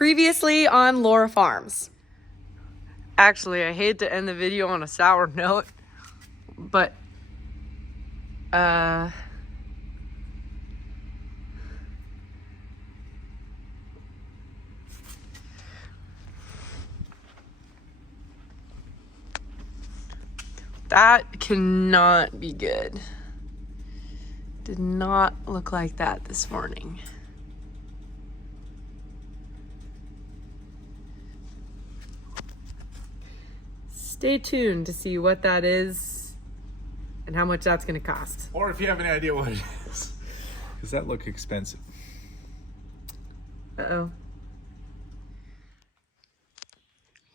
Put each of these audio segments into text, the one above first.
Previously on Laura Farms. Actually, I hate to end the video on a sour note, but that cannot be good. Did not look like that this morning. Stay tuned to see what that is and how much that's going to cost. Or if you have any idea what it is. Because that look expensive. Uh-oh.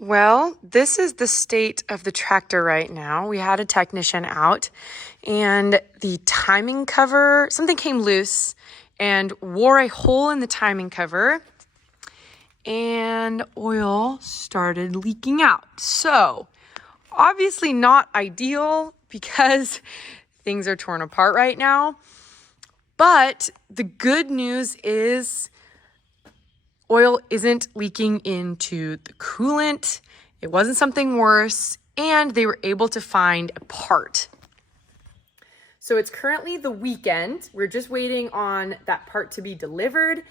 Well, this is the state of the tractor right now. We had a technician out and the timing cover, something came loose and wore a hole in the timing cover and oil started leaking out. So obviously not ideal because things are torn apart right now. But the good news is oil isn't leaking into the coolant. It wasn't something worse, and they were able to find a part. So it's currently the weekend. We're just waiting on that part to be delivered.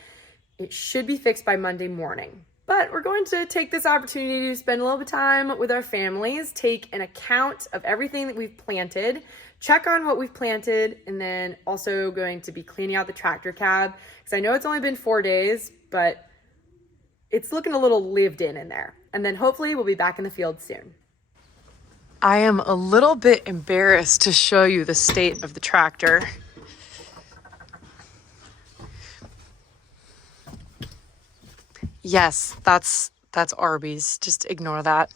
It should be fixed by Monday morning. But we're going to take this opportunity to spend a little bit of time with our families, take an account of everything that we've planted, check on what we've planted, and then also going to be cleaning out the tractor cab. Because I know it's only been 4 days, but it's looking a little lived in there. And then hopefully we'll be back in the field soon. I am a little bit embarrassed to show you the state of the tractor. Yes, that's Arby's. Just ignore that.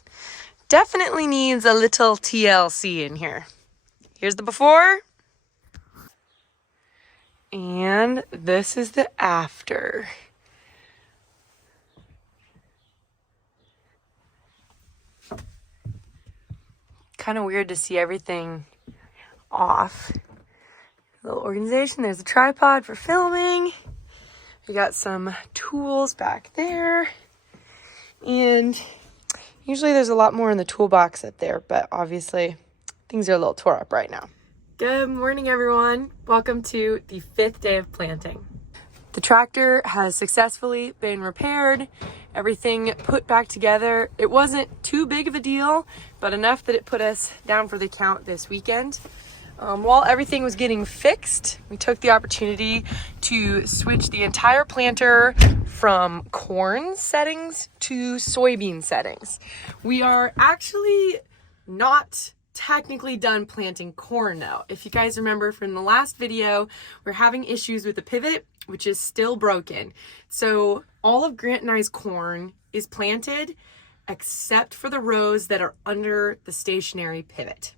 Definitely needs a little TLC in here. Here's the before. And this is the after. Kind of weird to see everything off. Little organization. There's a tripod for filming. We got some tools back there. And usually there's a lot more in the toolbox up there, but obviously things are a little tore up right now. Good morning, everyone. Welcome to the 5th day of planting. The tractor has successfully been repaired, everything put back together. It wasn't too big of a deal, but enough that it put us down for the count this weekend. While everything was getting fixed, we took the opportunity to switch the entire planter from corn settings to soybean settings. We are actually not technically done planting corn though. If you guys remember from the last video, we're having issues with the pivot, which is still broken. So all of Grant and I's corn is planted except for the rows that are under the stationary pivot.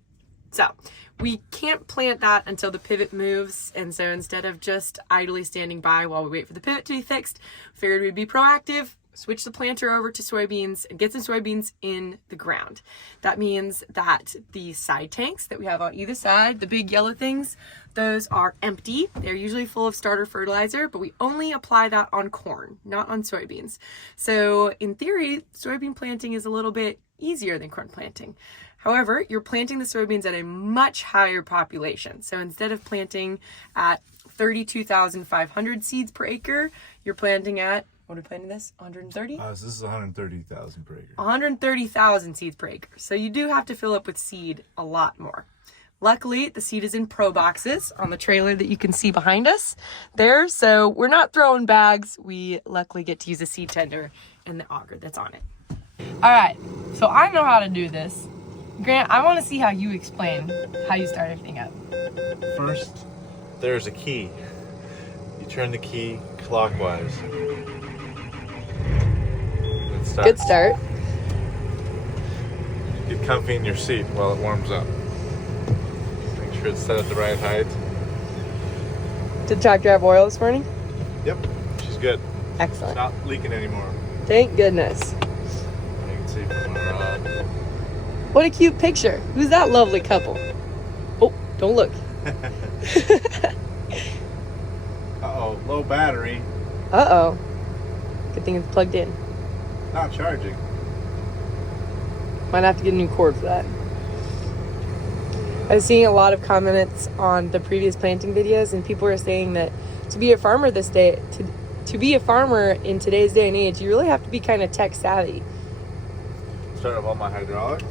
So we can't plant that until the pivot moves. And so instead of just idly standing by while we wait for the pivot to be fixed, figured we'd be proactive, switch the planter over to soybeans and get some soybeans in the ground. That means that the side tanks that we have on either side, the big yellow things, those are empty. They're usually full of starter fertilizer, but we only apply that on corn, not on soybeans. So in theory, soybean planting is a little bit easier than corn planting. However, you're planting the soybeans at a much higher population. So instead of planting at 32,500 seeds per acre, you're planting at, what are we planting this? 130? This is 130,000 per acre. 130,000 seeds per acre. So you do have to fill up with seed a lot more. Luckily, the seed is in pro boxes on the trailer that you can see behind us there. So we're not throwing bags. We luckily get to use a seed tender and the auger that's on it. All right, so I know how to do this. Grant, I want to see how you explain how you start everything up. First, there's a key. You turn the key clockwise. Good start. Get comfy in your seat while it warms up. Make sure it's set at the right height. Did the tractor have oil this morning? Yep, she's good. Excellent. It's not leaking anymore. Thank goodness. You can see from our What a cute picture. Who's that lovely couple? Oh, don't look. Uh-oh, low battery. Uh-oh. Good thing it's plugged in. Not charging. Might have to get a new cord for that. I was seeing a lot of comments on the previous planting videos, and people were saying that to be a farmer to be a farmer in today's day and age, you really have to be kind of tech savvy. Start up all my hydraulics.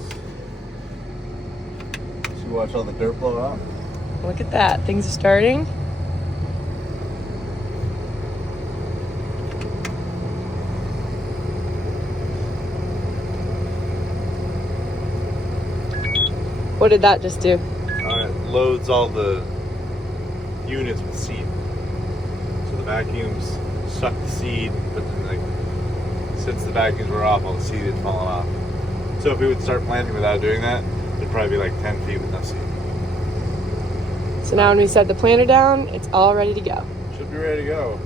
So watch all the dirt blow out. Look at that. Things are starting. What did that just do? It loads all the units with seed. So the vacuums suck the seed, but then since the vacuums were off, all the seed had fallen off. So if we would start planting without doing that, it'd probably be like 10 feet with no seed. So now when we set the planter down, it's all ready to go. Should be ready to go.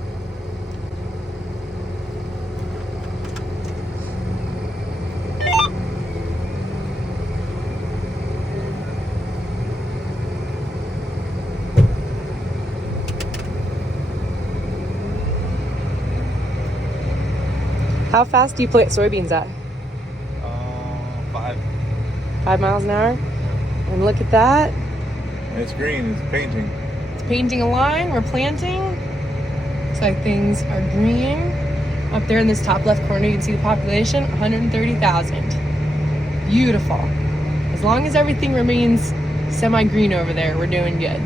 How fast do you plant soybeans at? 5. 5 miles an hour? And look at that. It's green, it's painting. It's painting a line, we're planting. Looks like things are green. Up there in this top left corner, you can see the population, 130,000. Beautiful. As long as everything remains semi-green over there, we're doing good.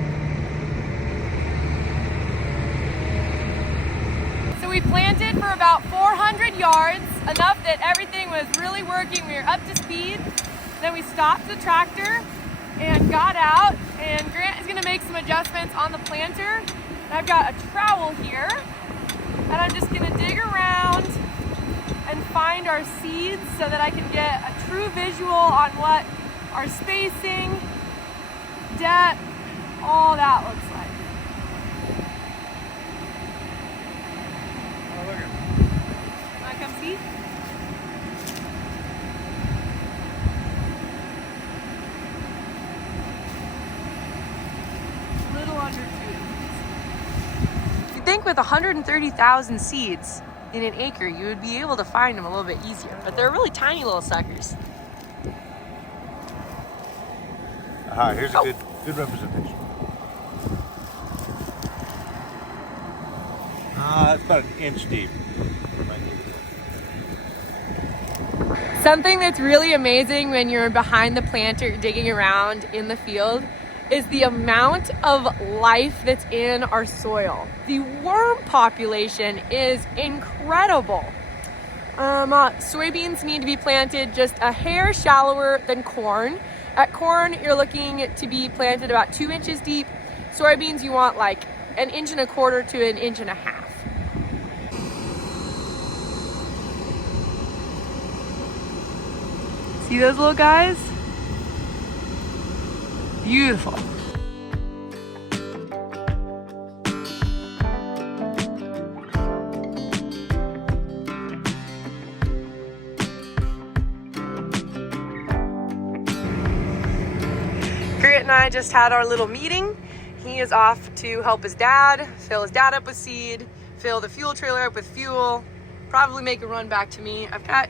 So we planted for about 400 yards, enough that everything was really working. We were up to speed. Then we stopped the tractor and got out, and Grant is gonna make some adjustments on the planter. And I've got a trowel here, and I'm just gonna dig around and find our seeds so that I can get a true visual on what our spacing, depth, all that looks like. Oh, look at Wanna come see? Little under 2. You'd think with 130,000 seeds in an acre, you would be able to find them a little bit easier, but they're really tiny little suckers. Here's a good representation. It's about an inch deep. Something that's really amazing when you're behind the planter digging around in the field is the amount of life that's in our soil. The worm population is incredible. Soybeans need to be planted just a hair shallower than corn. At corn, you're looking to be planted about 2 inches deep. Soybeans, you want like 1.25 inches to 1.5 inches. See those little guys? Beautiful. Grant and I just had our little meeting. He is off to help his dad, fill his dad up with seed, fill the fuel trailer up with fuel, probably make a run back to me. I've got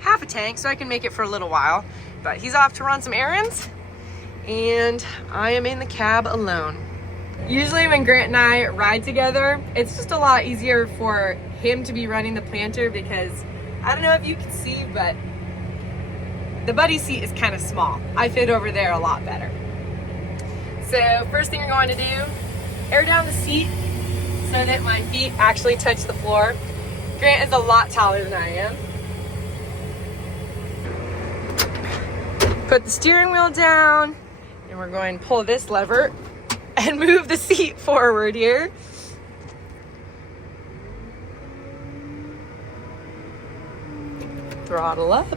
half a tank, so I can make it for a little while, but he's off to run some errands, and I am in the cab alone. Usually when Grant and I ride together, it's just a lot easier for him to be running the planter because I don't know if you can see, but the buddy seat is kind of small. I fit over there a lot better. So first thing we're going to do, air down the seat so that my feet actually touch the floor. Grant is a lot taller than I am. Put the steering wheel down, and we're going to pull this lever and move the seat forward here. Throttle up.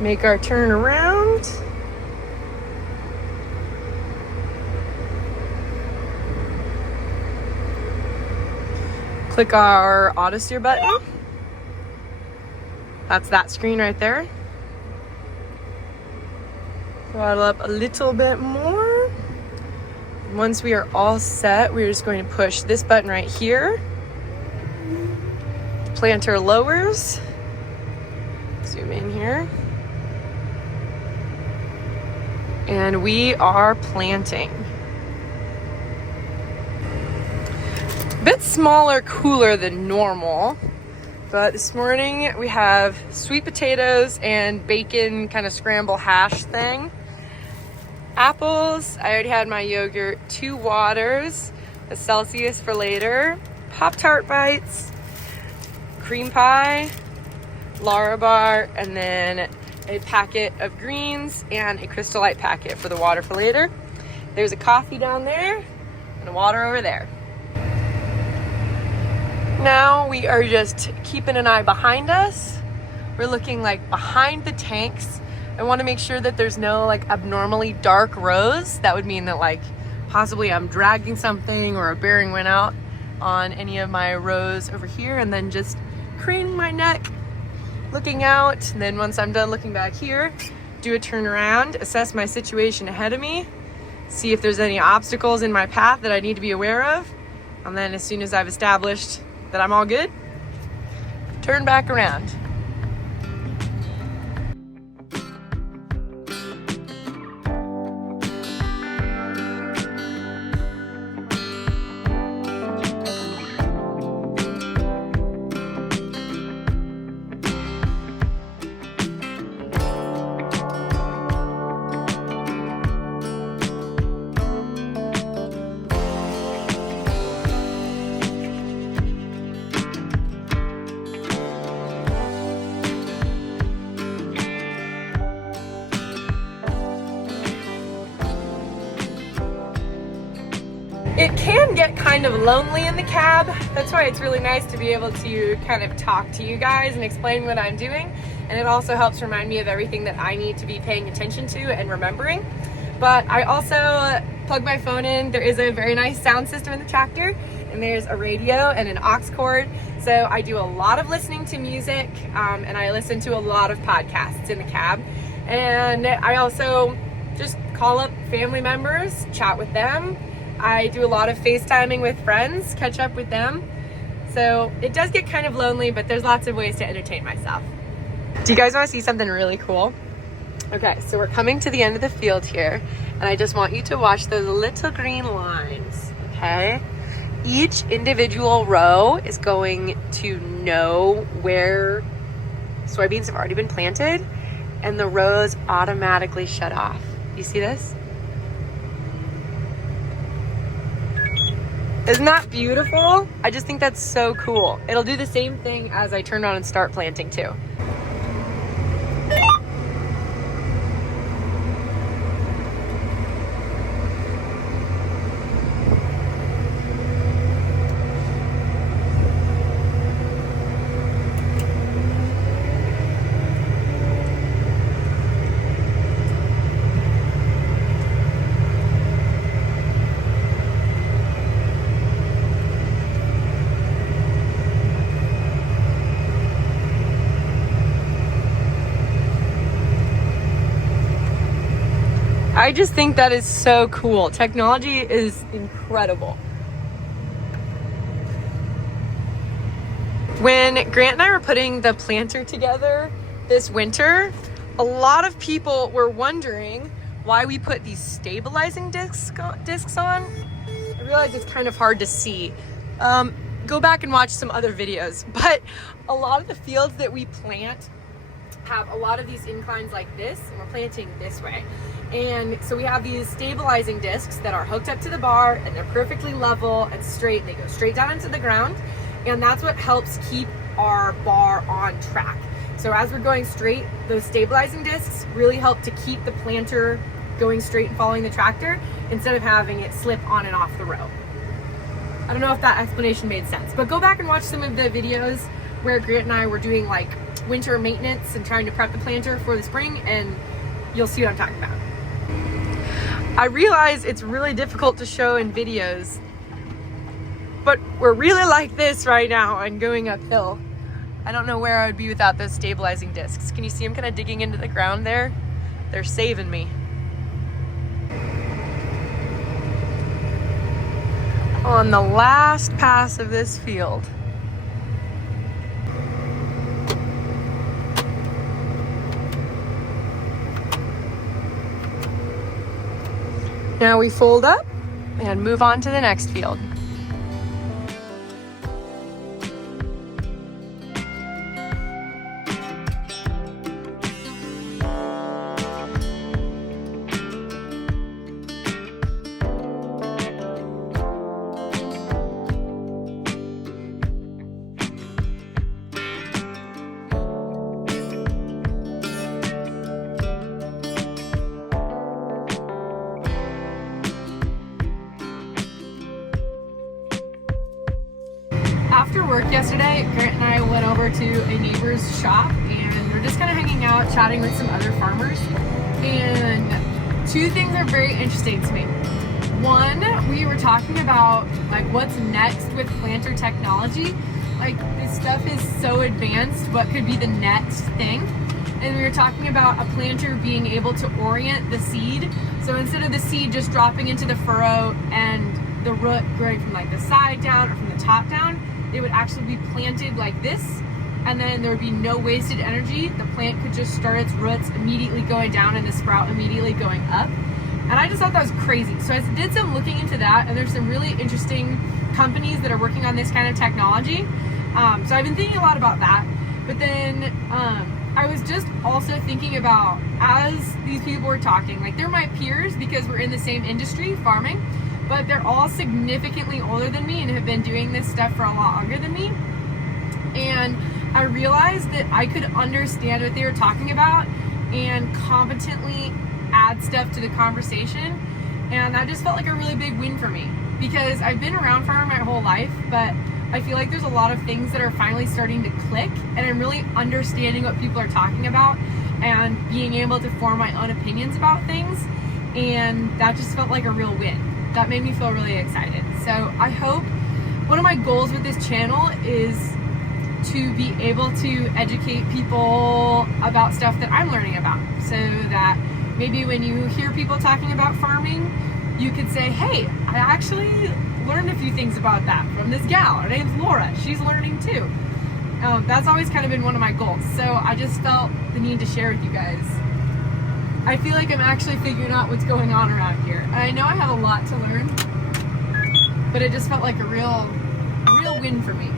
Make our turn around. Click our auto steer button. That's that screen right there. Throttle up a little bit more. Once we are all set, we're just going to push this button right here. planter lowers. Zoom in here. And we are planting. A bit smaller, cooler than normal. But this morning we have sweet potatoes and bacon kind of scramble hash thing. Apples, I already had my yogurt, 2 waters, a Celsius for later, Pop-Tart bites, cream pie, Laura bar, and then a packet of greens and a Crystal Light packet for the water for later. There's a coffee down there and a water over there. Now we are just keeping an eye behind us. We're looking like behind the tanks. I want to make sure that there's no like abnormally dark rows. That would mean that like possibly I'm dragging something or a bearing went out on any of my rows over here, and then just craning my neck, looking out. And then once I'm done looking back here, do a turnaround, assess my situation ahead of me, see if there's any obstacles in my path that I need to be aware of. And then as soon as I've established that I'm all good, turn back around. It can get kind of lonely in the cab. That's why it's really nice to be able to kind of talk to you guys and explain what I'm doing. And it also helps remind me of everything that I need to be paying attention to and remembering. But I also plug my phone in. There is a very nice sound system in the tractor, and there's a radio and an aux cord. So I do a lot of listening to music, and I listen to a lot of podcasts in the cab. And I also just call up family members, chat with them. I do a lot of FaceTiming with friends, catch up with them. So it does get kind of lonely, but there's lots of ways to entertain myself. Do you guys want to see something really cool? Okay, so we're coming to the end of the field here, and I just want you to watch those little green lines, okay? Each individual row is going to know where soybeans have already been planted, and the rows automatically shut off. You see this? Isn't that beautiful? I just think that's so cool. It'll do the same thing as I turn around and start planting too. I just think that is so cool. Technology is incredible. When Grant and I were putting the planter together this winter, a lot of people were wondering why we put these stabilizing discs on. I realize it's kind of hard to see. Go back and watch some other videos, but a lot of the fields that we plant have a lot of these inclines like this, and we're planting this way. And so we have these stabilizing discs that are hooked up to the bar, and they're perfectly level and straight. They go straight down into the ground, and that's what helps keep our bar on track. So as we're going straight, those stabilizing discs really help to keep the planter going straight and following the tractor instead of having it slip on and off the row. I don't know if that explanation made sense, but go back and watch some of the videos where Grant and I were doing like winter maintenance and trying to prep the planter for the spring, and you'll see what I'm talking about. I realize it's really difficult to show in videos, but we're really like this right now and going uphill. I don't know where I would be without those stabilizing discs. Can you see them kind of digging into the ground there? They're saving me. On the last pass of this field. Now we fold up and move on to the next field. After work yesterday, Grant and I went over to a neighbor's shop and we're just kind of hanging out, chatting with some other farmers. And two things are very interesting to me. One, we were talking about like what's next with planter technology. Like this stuff is so advanced, what could be the next thing? And we were talking about a planter being able to orient the seed. So instead of the seed just dropping into the furrow and the root growing from like the side down or from the top down, they would actually be planted like this, and then there would be no wasted energy. The plant could just start its roots immediately going down and the sprout immediately going up. And I just thought that was crazy. So I did some looking into that, and there's some really interesting companies that are working on this kind of technology. So I've been thinking a lot about that. But then I was just also thinking about, as these people were talking, like they're my peers because we're in the same industry, farming, but they're all significantly older than me and have been doing this stuff for a lot longer than me. And I realized that I could understand what they were talking about and competently add stuff to the conversation. And that just felt like a really big win for me, because I've been around farming my whole life, but I feel like there's a lot of things that are finally starting to click, and I'm really understanding what people are talking about and being able to form my own opinions about things. And that just felt like a real win. That made me feel really excited. So I hope one of my goals with this channel is to be able to educate people about stuff that I'm learning about, so that maybe when you hear people talking about farming, you could say, hey, I actually learned a few things about that from this gal. Her name's Laura. She's learning too. That's always kind of been one of my goals. So I just felt the need to share with you guys. I feel like I'm actually figuring out what's going on around here. And I know I have a lot to learn, but it just felt like a real win for me.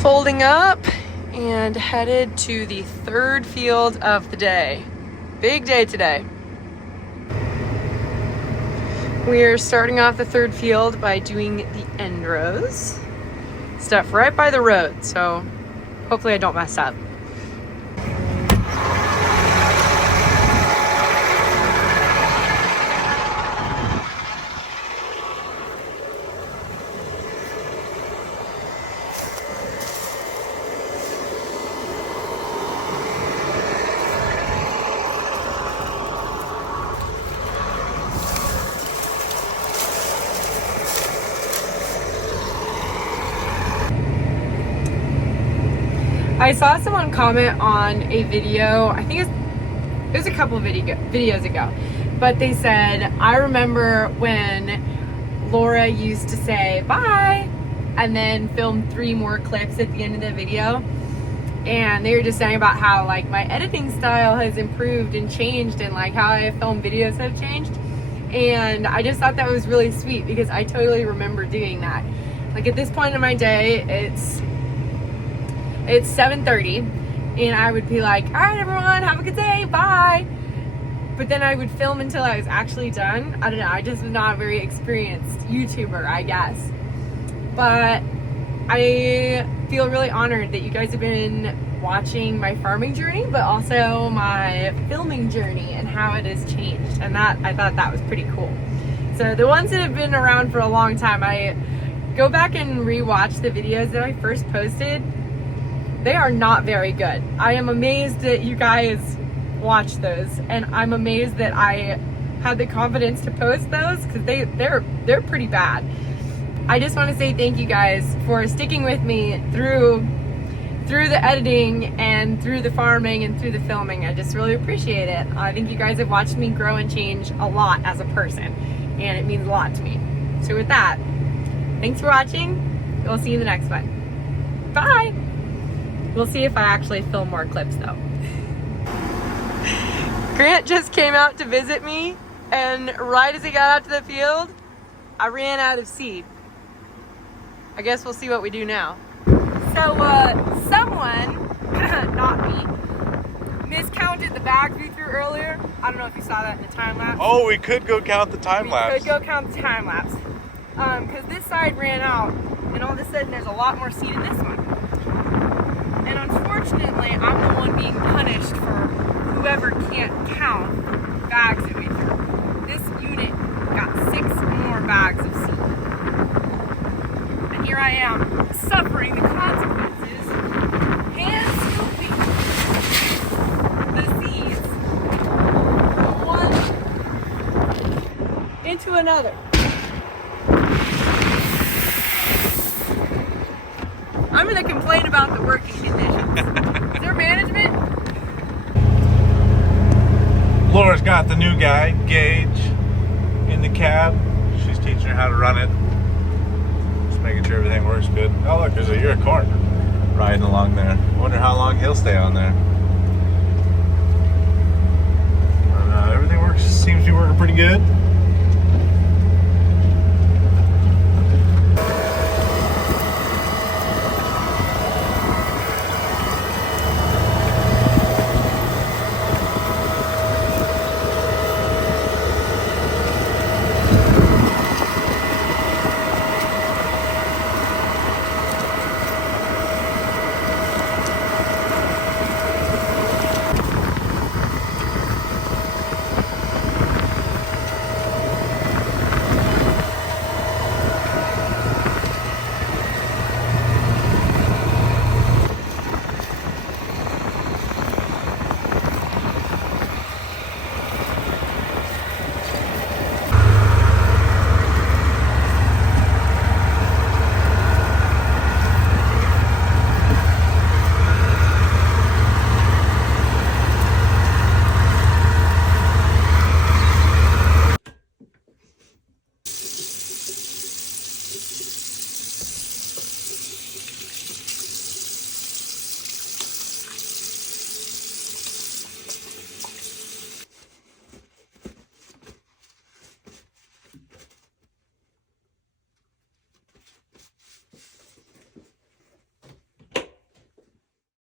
Folding up and headed to the third field of the day. Big day today. We're starting off the third field by doing the end rows. Stuff right by the road, so hopefully I don't mess up. I saw someone comment on a video, I think it was a couple of videos ago, but they said, I remember when Laura used to say bye and then film 3 more clips at the end of the video. And they were just saying about how like my editing style has improved and changed, and like how I film videos have changed. And I just thought that was really sweet, because I totally remember doing that. Like at this point in my day, it's 7:30 and I would be like, all right everyone, have a good day, bye. But then I would film until I was actually done. I don't know, I just was not a very experienced YouTuber, I guess. But I feel really honored that you guys have been watching my farming journey, but also my filming journey and how it has changed. And that, I thought that was pretty cool. So the ones that have been around for a long time, I go back and rewatch the videos that I first posted They are not very good. I am amazed that you guys watch those, and I'm amazed that I had the confidence to post those, because they're pretty bad. I just want to say thank you guys for sticking with me through the editing and through the farming and through the filming. I just really appreciate it. I think you guys have watched me grow and change a lot as a person, and it means a lot to me. So with that, thanks for watching. We'll see you in the next one. Bye. We'll see if I actually film more clips though. Grant just came out to visit me, and right as he got out to the field, I ran out of seed. I guess we'll see what we do now. So someone, not me, miscounted the bags we threw earlier. I don't know if you saw that in the time lapse. Oh, we could go count the time lapse. We could go count the time lapse. Because this side ran out, and all of a sudden there's a lot more seed in this one. And unfortunately, I'm the one being punished for whoever can't count bags that we threw. This unit got 6 more bags of seed. And here I am, suffering the consequences, hand scooping the seeds from one into another. I'm gonna complain about the working conditions. Is there management? Laura's got the new guy, Gage, in the cab. She's teaching her how to run it. Just making sure everything works good. Oh look, there's a unicorn riding along there. I wonder how long he'll stay on there. But, everything seems to be working pretty good.